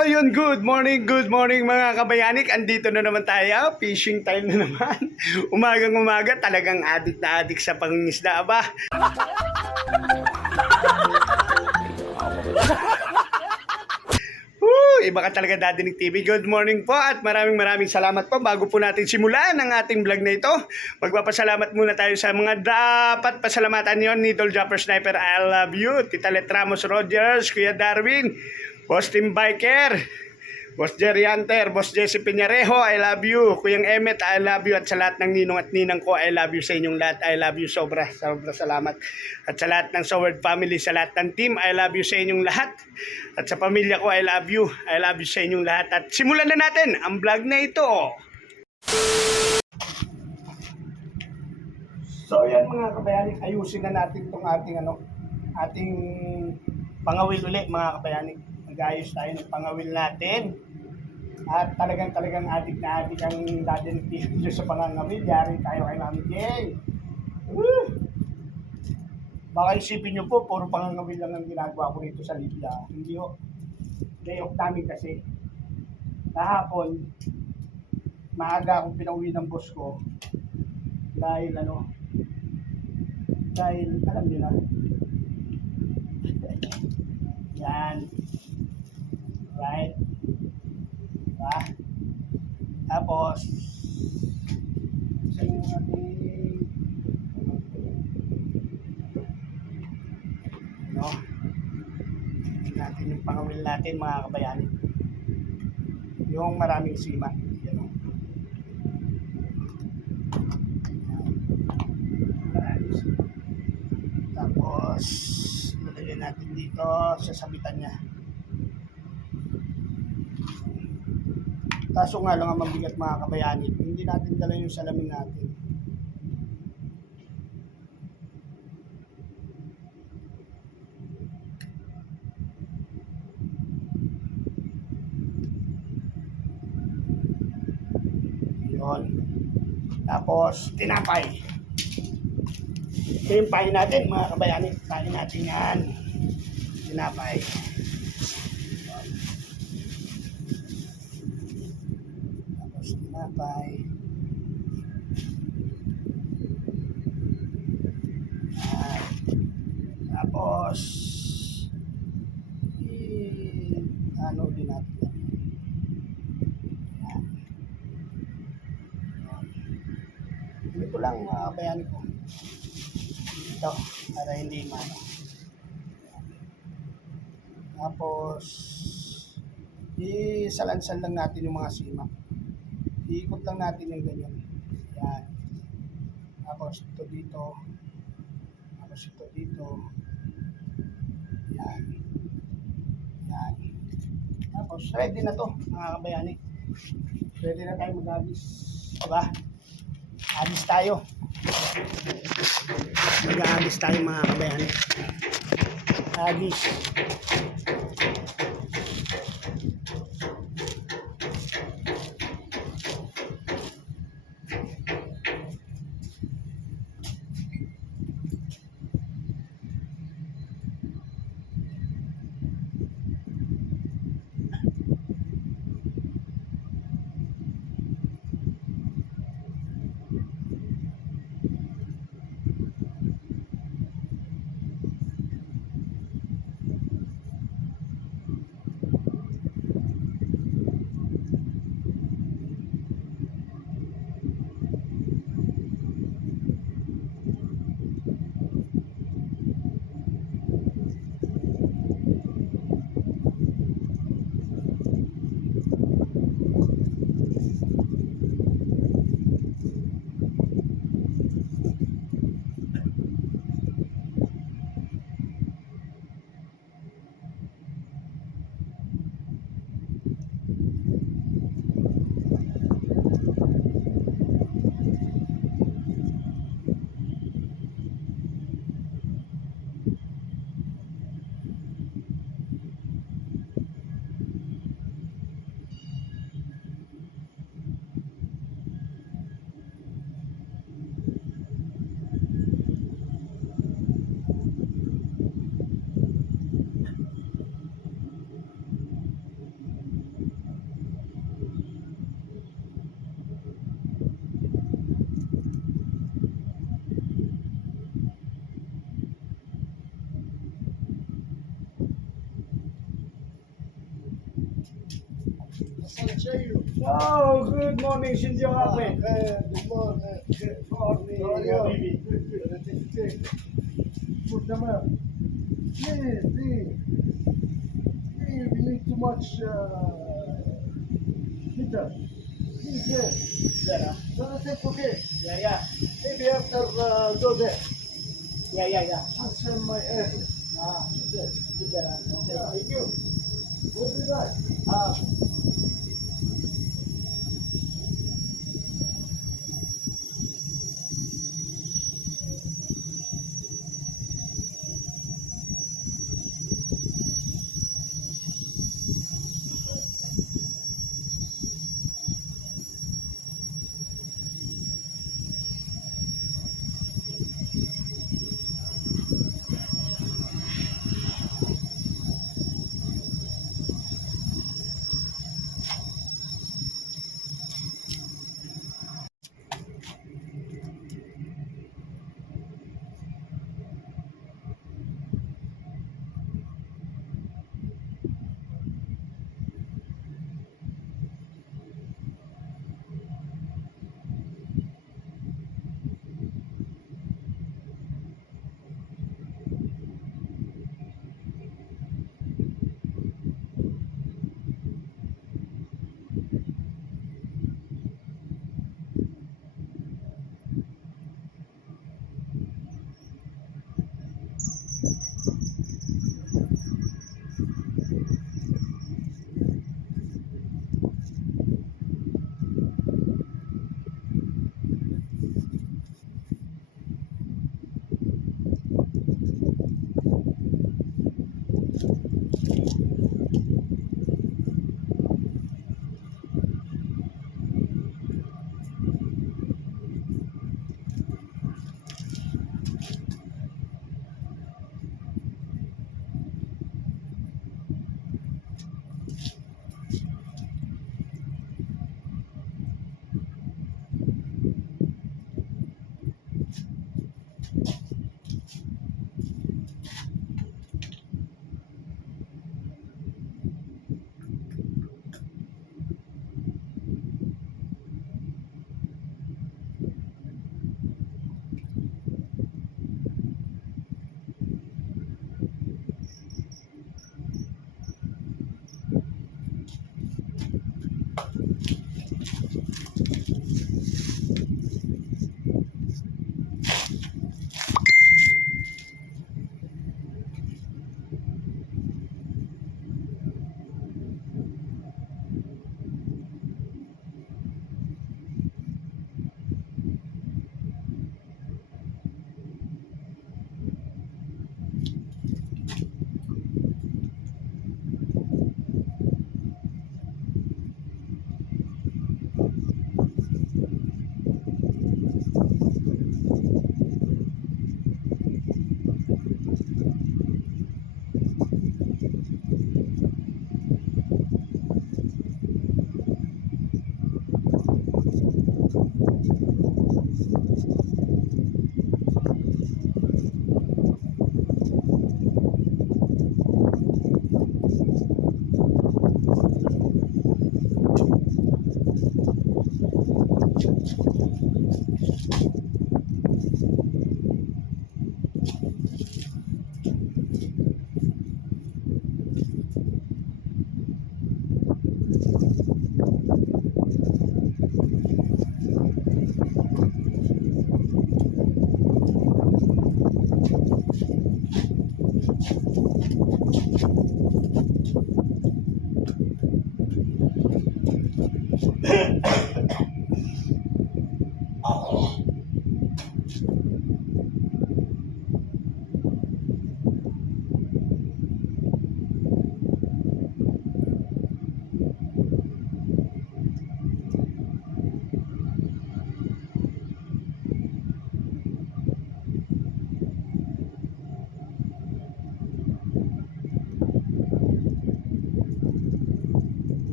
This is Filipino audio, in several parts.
So yun, good morning mga kabayanik. Andito na naman tayo, fishing time na naman. Umagang umaga, talagang adik na adik sa pangingisda ba? Iba ka talaga Dadinig TV. Good morning po at maraming salamat po. Bago po natin simulan ang ating vlog na ito, magpapasalamat muna tayo sa mga dapat pasalamatan yon. Needle Jumper Sniper, I love you. Tita Let Ramos Rogers, Kuya Darwin, Boss Tim Biker, Boss Jerry Hunter, Boss Jesse Piñarejo, I love you. Kuyang Emmet, I love you. At sa lahat ng ninong at ninang ko, I love you sa inyong lahat. I love you sobra salamat. At sa lahat ng Soward family, sa lahat ng team, I love you sa inyong lahat. At sa pamilya ko, I love you. I love you sa inyong lahat. At simulan na natin ang vlog na ito. So yan mga kabayanik, ayusin na natin itong ating pangawil ulit mga kabayanik. Mag-ayos tayo ng pangawil natin. At talagang adik na adik ang Dadinig TV sa pangangawil. Yari tayo kay Mami Jay. Baka isipin nyo po, puro pangangawil lang ang ginagawa ko rito sa Libya. Hindi ho. Day off namin kasi. Kahapon, maaga akong pinauwi ng boss ko. Dahil alam nyo na. Yan. Right. Diba? Tapos, sa yung ating natin yung pangawil natin mga kabayani. Yung maraming sima. Yan o. Maraming sima. Tapos, nalagyan natin dito sa sabitan niya. Kaso nga lang ang mabigat mga kabayani, hindi natin dala yung salamin natin. Yun. Tapos, tinapay. Ito yung pahin natin mga kabayani. Pahin natin yan. Tinapay. Tinapay. Tapos din natin yan. Ito lang mga kabayan ko. Ito, para hindi mano. Tapos isalansan lang natin yung mga sima. Iikot lang natin yung ganyan. Yan. Tapos ito dito. Tapos ito dito. Yan. Yan. Tapos ready na to mga kabayani. Ready na tayo mag-agis. Diba? Agis tayo. Mag-agis tayo mga kabayani. Agis. Oh, good morning, Shinjo Ape. Good morning. Good morning. How are you, baby? Good. Good naman. Please. We need too much heater. Please, Yeah, So I think okay. yeah. Maybe after go there. Yeah. I'll send my air. Okay, thank you. We'll be back. Ah,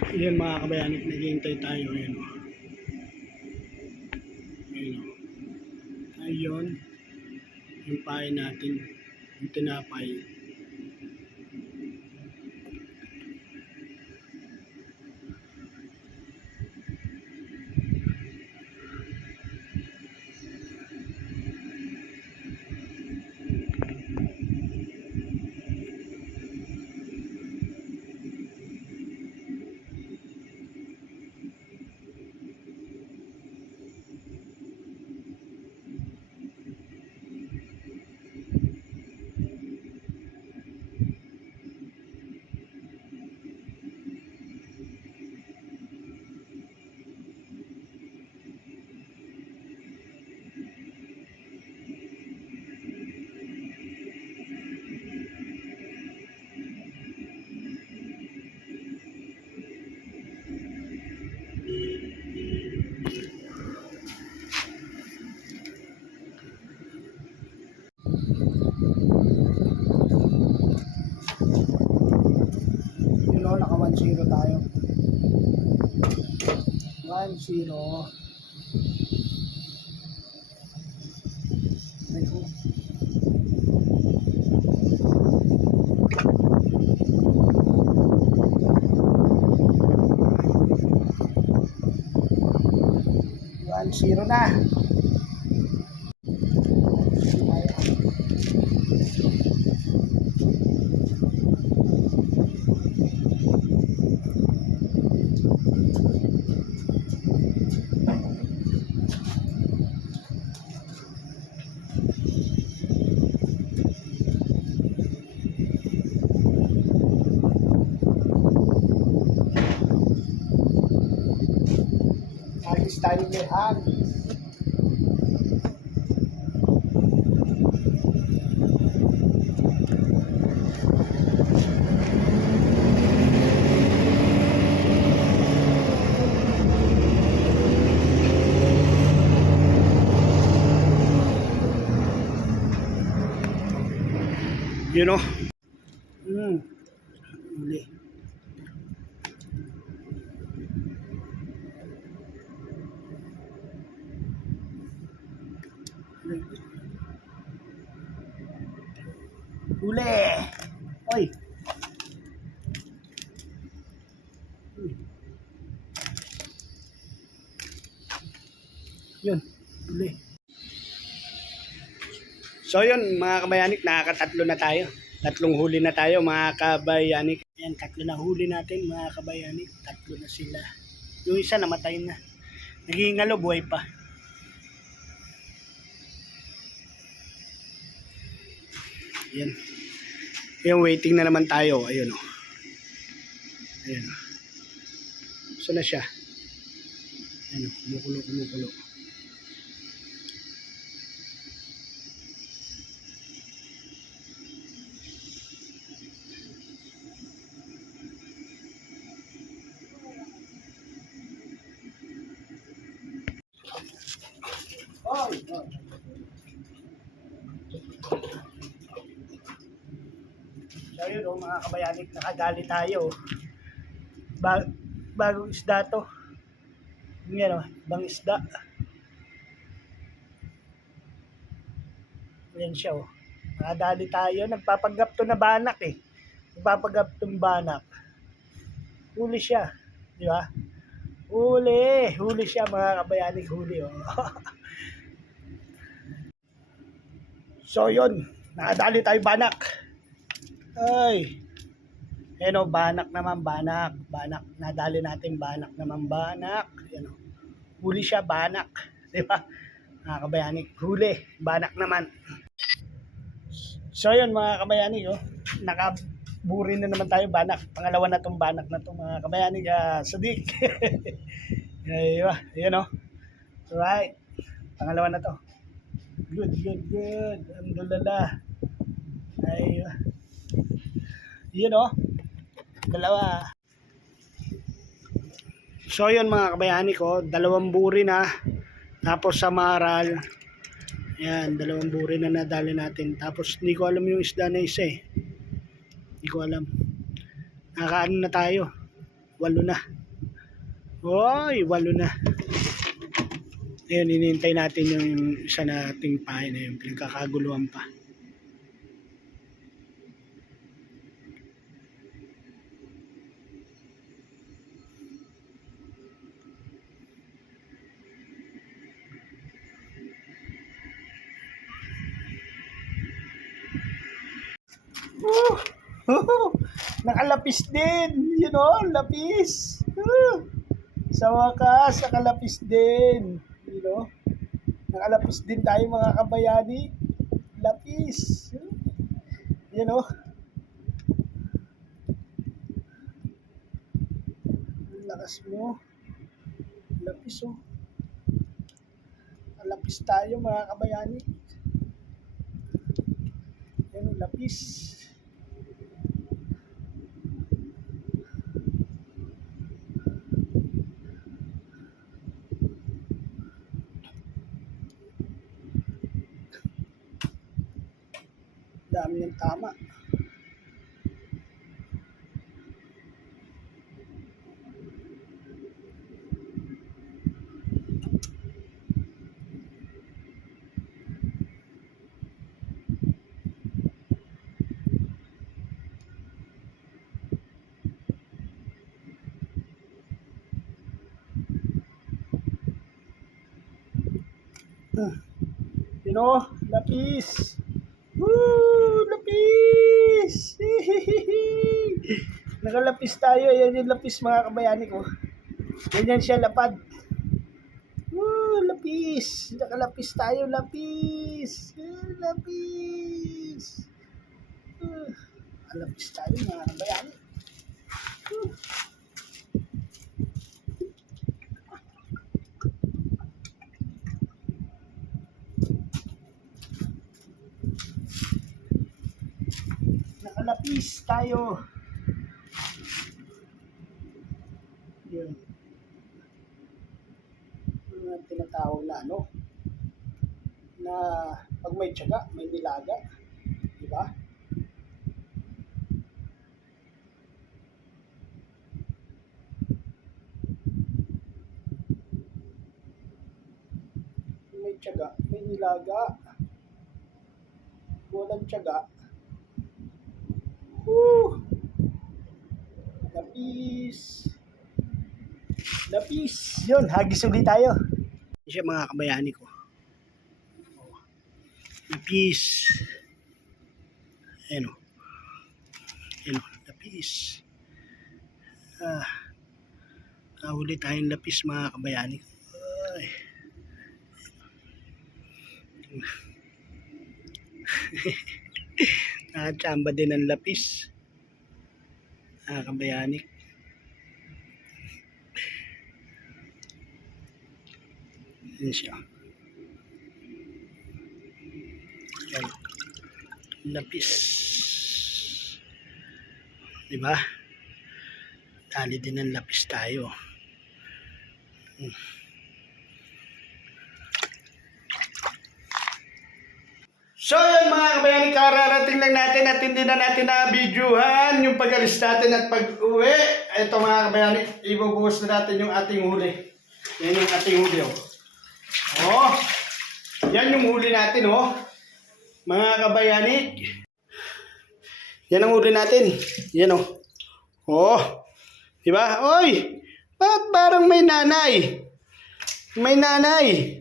Yan mga kabayanig, naghihintay tayo. Ayan o. Ayan o. Ayun. Yung pahay natin. Yung tinapay. Yun o, naka 1-0 tayo. 1-0. Ayun. 1-0 na. Hagis tayo may hagis. You know? Huli. Huli. Oy. Yun. Huli. So yun mga kabayanik, nakakatatlo na tayo. Tatlong huli na tayo mga kabayanik. Ayan, tatlo na huli natin mga kabayanik. Tatlo na sila. Yung isa namatay na. Naghihingalo, buhay pa. Ayan. Yung waiting na naman tayo. Ayun o. Ayan o. Saan na siya? Ayan o. Kumukulo. So yun o mga kabayanik, nakadali tayo. Bagong isda to. Yan o, bang isda. Yan siya o. Nakadali tayo, nagpapaggap to na banak eh. Nagpapaggap tong banak. Huli siya. Di ba? Huli siya mga kabayanik, huli o. So yun, nakadali tayo banak. Ay. Yan o, banak naman, banak. Nadali natin banak naman, banak. Yan o. Huli siya, banak. Di ba? Mga kabayanik, huli. Banak naman. So yun mga kabayanik, oh. Nakaburi na naman tayo, banak. Pangalawa na tong banak na to mga kabayanik. Sadik. Ayun, yun o. Right. Pangalawa na to. Good. Alhamdulillah. Ayun. Yun o. Dalawa. So yun mga kabayani ko, dalawang buri na. Tapos sa maral. Yan, dalawang buri na nadali natin. Tapos hindi ko alam yung isda na isa eh. Hindi ko alam. Nakaano na tayo. 8 na. Oy, 8 na. Ayun, hinihintay natin yung isa nating pahay na yun. Pinagkakaguluhan pa. Nakalapis din. You know, lapis. Sa wakas, nakalapis din. You know, nakalapis din tayo mga kabayani. Lapis. You know. Lakas mo. Lapis oh. Lapis tayo mga kabayani. Yan oh, lapis. Dami ng tama. You know, lapis. Woo! Lapis! Nakalapis tayo. Ayan yung lapis mga kabayani ko. Ganyan siya lapad. Woo! Lapis! Nakalapis tayo. Lapis! Lapis! Nakalapis tayo mga kabayani. Nakalapis tayo. Yun. Yung tinatawag na ano, na pag may tiyaga, may nilaga. Diba? May tiyaga, may nilaga. Walang tiyaga. Lapis. Lapis. Yun, hagis ulit tayo. Siya mga kabayani ko. Lapis. Ayan o. Ayan o, lapis. Nahuli tayong lapis mga kabayani ko. Ay. Nakachamba din ang lapis. Kabayani. Yan siya. Yan. Lapis. Diba? Tali din ang lapis tayo. So yun mga kabayani, kararating lang natin at hindi na natin na-videohan yung pag-alis natin at pag-uwi. Ito mga kabayani, ibubuhos na natin yung ating huli. Yan yung ating huli oh. Oh, yan yung huli natin oh. Mga kabayani. Yan ang huli natin. Yan oh. Oh, diba? Oy, parang may nanay. May nanay.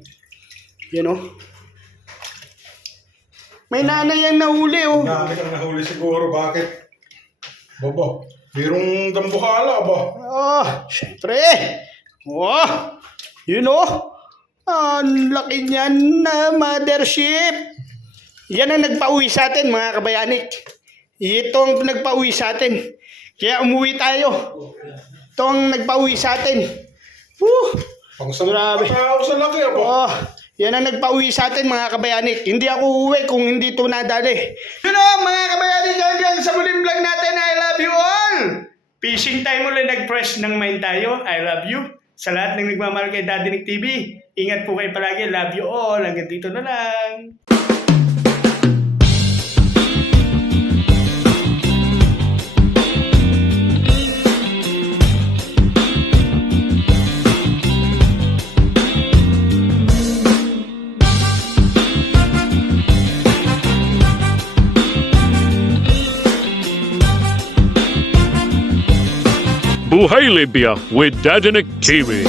Yan oh. May nanay ang nahuli, oh. Nanay ang nahuli siguro. Bakit? Baba, mayroong dambuhala ba? Oh, syempre. Oh, you know. Ang laki niyan na mothership. Yan ang nagpauwi sa atin, mga kabayani. Itong nagpauwi sa atin. Kaya umuwi tayo. Itong nagpauwi sa atin. Grabe. Sa laki ba? Oh, yan ang nagpauwi sa atin mga kabayani. Hindi ako uuwi kung hindi ito nadali. You know, mga kabayani, hanggang sa muling vlog natin, I love you all. Fishing time ulit, nag-press ng mind tayo. I love you. Sa lahat ng nagmamahal kay Daddy Nick TV, ingat po kayo palagi. Love you all. Hanggang dito na lang. Buhay Libya with Dadinik TV.